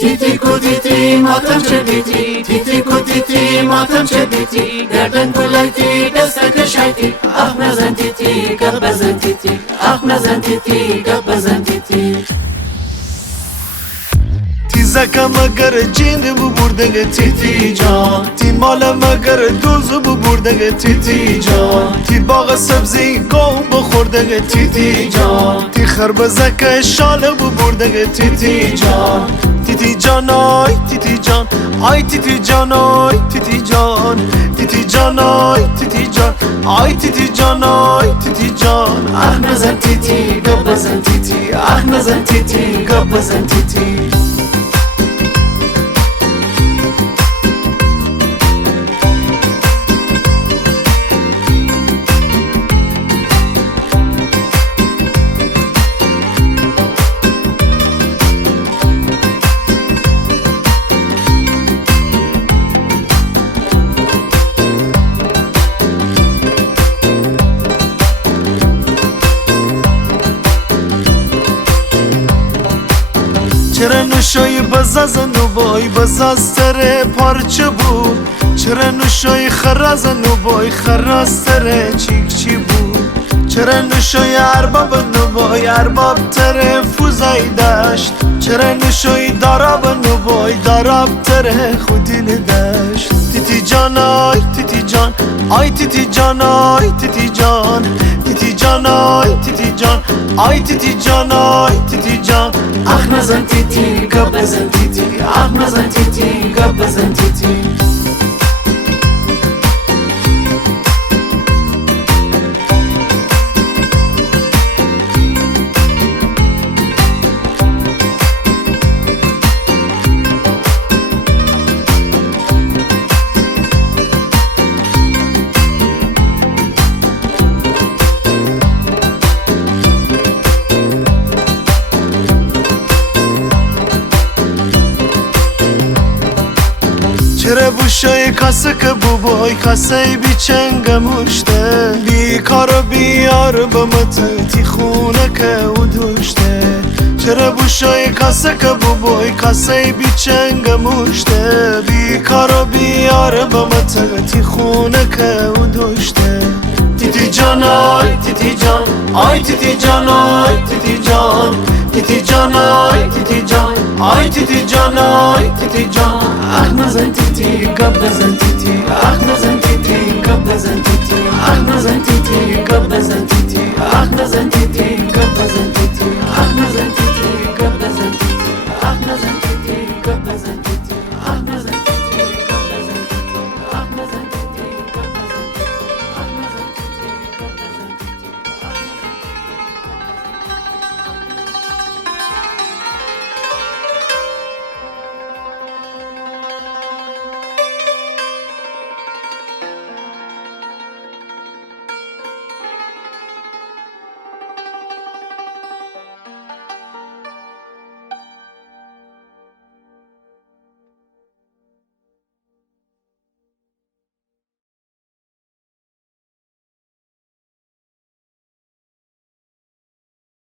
تیتی کو تیتی ماتم چدیتی تیتی کو تیتی ماتم چدیتی گردن کلایتی دستک شایتی آخ نزن تیتی گپ بزن تیتی آخ نزن تیتی گپ بزن تیتی تیزکم اگر جین بو بردگه تیتی جان تی مالم اگر دوز بو بردگه تیتی جان تی باغ سبزی گم بخوردگه تیتی جان تی خربزک شال بو بردگه تیتی جان تیتی جان آی تیتی جان آی تیتی جان آی تیتی جان تیتی جان آی تیتی جان آی تیتی جان آی تیتی جان آخ نزن تیتی گپ بزن تیتی آخ نزن تیتی گپ بزن تیتی چرا نوشای بزازن و بای بزازتره پارچه بود چرا نوشای خرازن و بای خرازتره چیک چی بود چرا نوشای اربابن و بای ارباب تره فوزای داشت چرا نوشای دارابن و بای داراب تره خودیل داشت تیتی جان آی تیتی جان آی تیتی جان آی تیتی جان تیتی جان آی تیتی جان آی تیتی جان آی تیتی جان آخ نزن تیتی گپ بزن تیتی آخ نزن تیتی گپ بزن تیتی چرا بوشای کاسه که بوبای کاسه بی چنگ مشته بی کار و بیار با متتی خونه که او دوشته چرا بوشای کاسه که بوبای کاسه بی چنگ مشته بی کار و بیار با متتی خونه که او دوشته تیتی جان آی تیتی جان آی تیتی جان آی تیتی جان تیتی جان آی تیتی جان آی تیتی جان آی تیتی جان آخ نزن تیتی گپ بزن تیتی آخ نزن تیتی گپ بزن تیتی آخ نزن تیتی گپ بزن تیتی آخ نزن تیتی